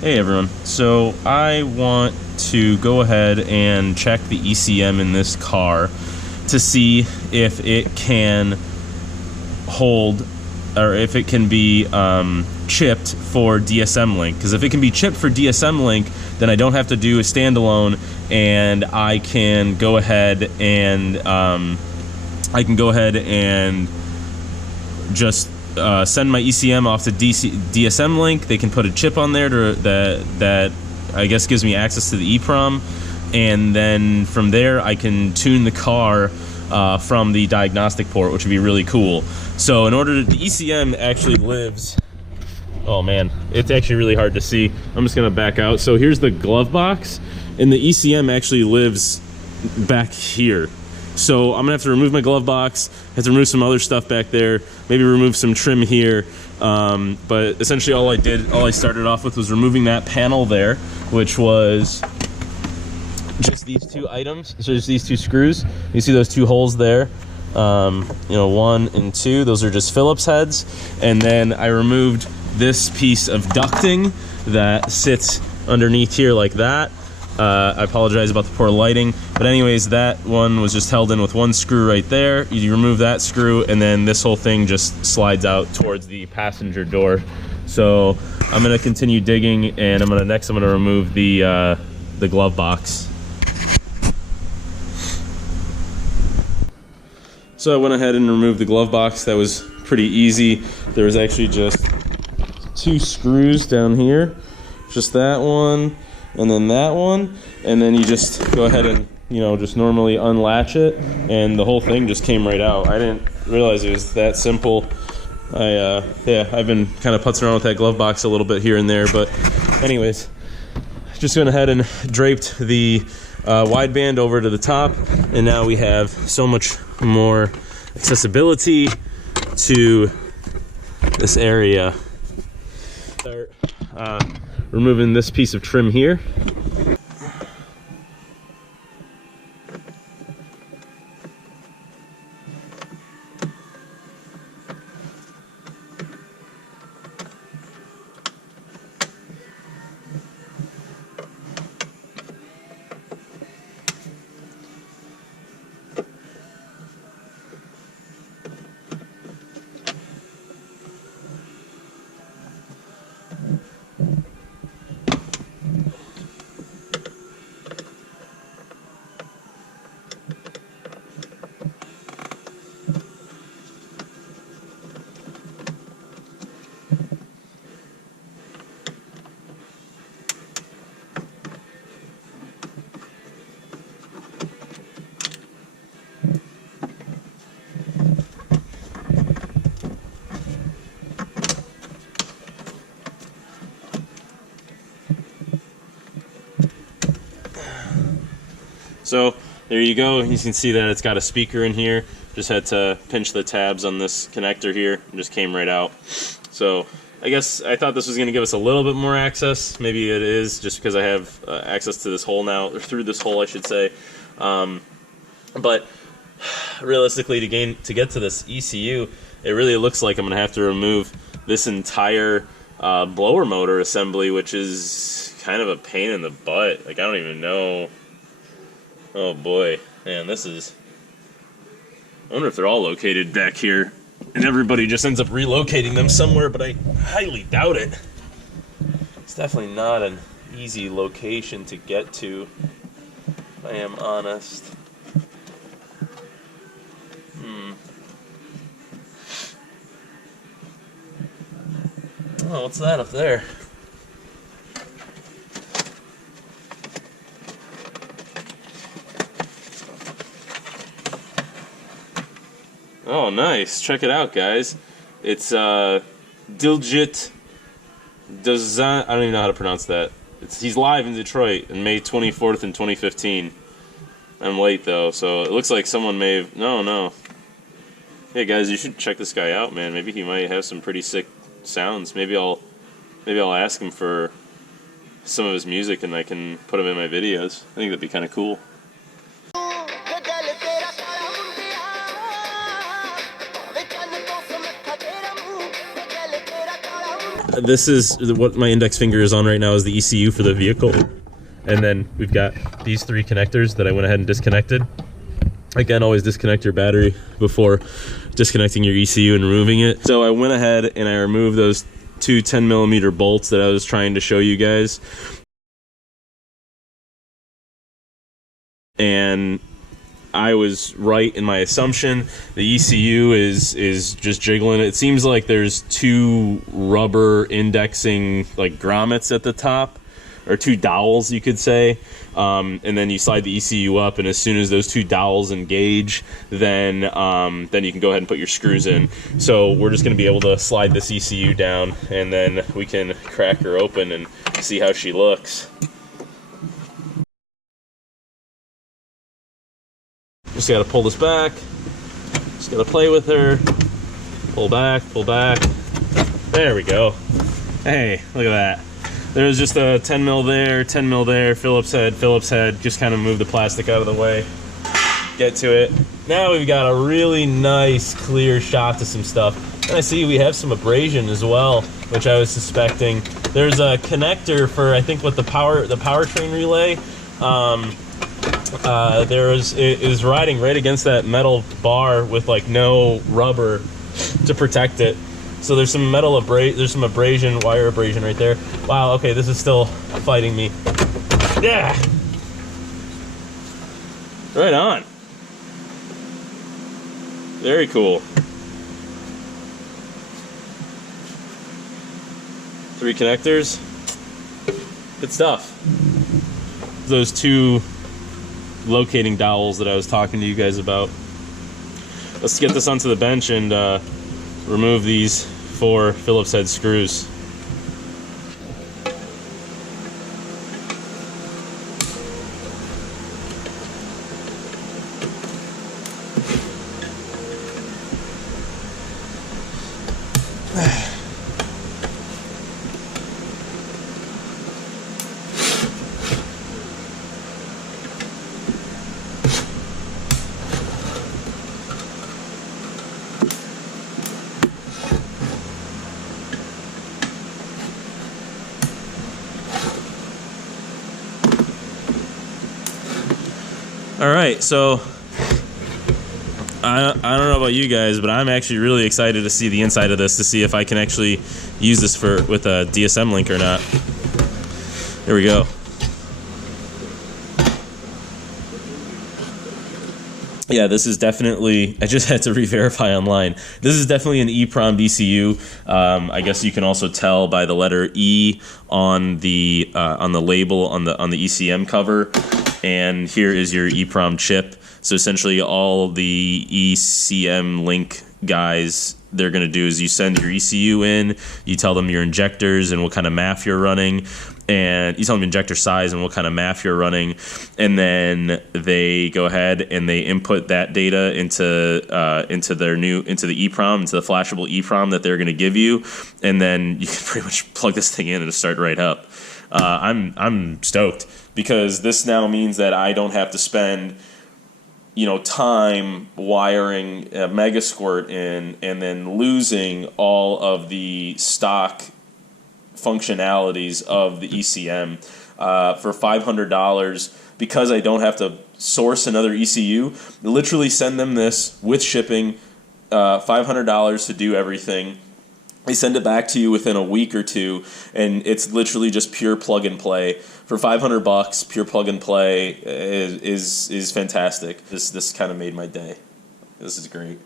Hey everyone, so I want to go ahead and check the ECM in this car to see if it can hold, or if it can be chipped for DSM Link. Because if it can be chipped for DSM Link, then I don't have to do a standalone, and I can go ahead and just send my ECM off to DSM Link. They can put a chip on there that I guess gives me access to the EEPROM, and then from there I can tune the car from the diagnostic port, which would be really cool. So in order to, the ECM actually lives, oh man, it's actually really hard to see. I'm just gonna back out. So here's the glove box, and the ECM actually lives back here. So I'm gonna have to remove my glove box, have to remove some other stuff back there, maybe remove some trim here. But essentially all I started off with was removing that panel there, which was just these two items. So just these two screws. You see those two holes there, you know, 1 and 2, those are just Phillips heads. And then I removed this piece of ducting that sits underneath here like that. I apologize about the poor lighting, but anyways, that one was just held in with one screw right there. You remove that screw, and then this whole thing just slides out towards the passenger door. So I'm gonna continue digging, and I'm gonna remove the glove box. So I went ahead and removed the glove box. That was pretty easy. There was actually just 2 screws down here, just that one and then that one, and then you just go ahead and, you know, just normally unlatch it, and the whole thing just came right out. I didn't realize it was that simple. Yeah, I've been kind of putzing around with that glove box a little bit here and there, but anyways, just went ahead and draped the wideband over to the top, and now we have so much more accessibility to this area. Start removing this piece of trim here. So there you go. You can see that it's got a speaker in here. Just had to pinch the tabs on this connector here and just came right out. So I guess I thought this was going to give us a little bit more access. Maybe it is, just because I have access to this hole now, or through this hole I should say. But realistically, to get to this ECU, it really looks like I'm going to have to remove this entire blower motor assembly, which is kind of a pain in the butt. Like, I don't even know. Oh boy, man, this is... I wonder if they're all located back here, and everybody just ends up relocating them somewhere, but I highly doubt it. It's definitely not an easy location to get to, if I am honest. Oh, what's that up there? Oh, nice. Check it out, guys. It's Diljit Dazan. I don't even know how to pronounce that. He's live in Detroit on May 24th in 2015. I'm late, though, so it looks like someone may have... No. Hey, guys, you should check this guy out, man. Maybe he might have some pretty sick sounds. Maybe I'll ask him for some of his music, and I can put him in my videos. I think that'd be kind of cool. this is what my index finger is on right now, is the ECU for the vehicle. And then we've got these 3 connectors that I went ahead and disconnected. Again, always disconnect your battery before disconnecting your ECU and removing it. So I went ahead and I removed those 2 10mm bolts that I was trying to show you guys. And I was right in my assumption. The ECU is just jiggling. It seems like there's 2 rubber indexing like grommets at the top, or 2 dowels, you could say. And then you slide the ECU up, and as soon as those 2 dowels engage, then you can go ahead and put your screws in. So we're just going to be able to slide this ECU down, and then we can crack her open and see how she looks. Just got to pull this back. Just got to play with her. Pull back, pull back. There we go. Hey, look at that. There's just a 10 mil there, 10 mil there, Phillips head. Just kind of move the plastic out of the way. Get to it. Now we've got a really nice, clear shot to some stuff. And I see we have some abrasion as well, which I was suspecting. There's a connector for, I think, what the powertrain relay. It is riding right against that metal bar with like no rubber to protect it. So there's some abrasion, wire abrasion right there. Wow, okay, this is still fighting me. Yeah! Right on. Very cool. 3 connectors. Good stuff. Those 2 locating dowels that I was talking to you guys about. Let's get this onto the bench and remove these 4 Phillips head screws. All right, so I don't know about you guys, but I'm actually really excited to see the inside of this, to see if I can actually use this with a DSM link or not. Here we go. Yeah, this is definitely, I just had to re-verify online. This is definitely an EEPROM DCU. I guess you can also tell by the letter E on the label on the ECM cover. And here is your EEPROM chip. So essentially all the ECM Link guys, they're going to do is you send your ECU in, you tell them your injectors and what kind of MAF you're running, and you tell them injector size and what kind of MAF you're running, and then they go ahead and they input that data into the EEPROM, into the flashable EEPROM that they're going to give you, and then you can pretty much plug this thing in and start right up. I'm stoked, because this now means that I don't have to spend time wiring a mega squirt in and then losing all of the stock functionalities of the ECM for $500, because I don't have to source another ECU. Literally send them this with shipping, $500 to do everything. They send it back to you within a week or 2, and it's literally just pure plug and play. For $500, pure plug and play is fantastic. This kind of made my day. This is great.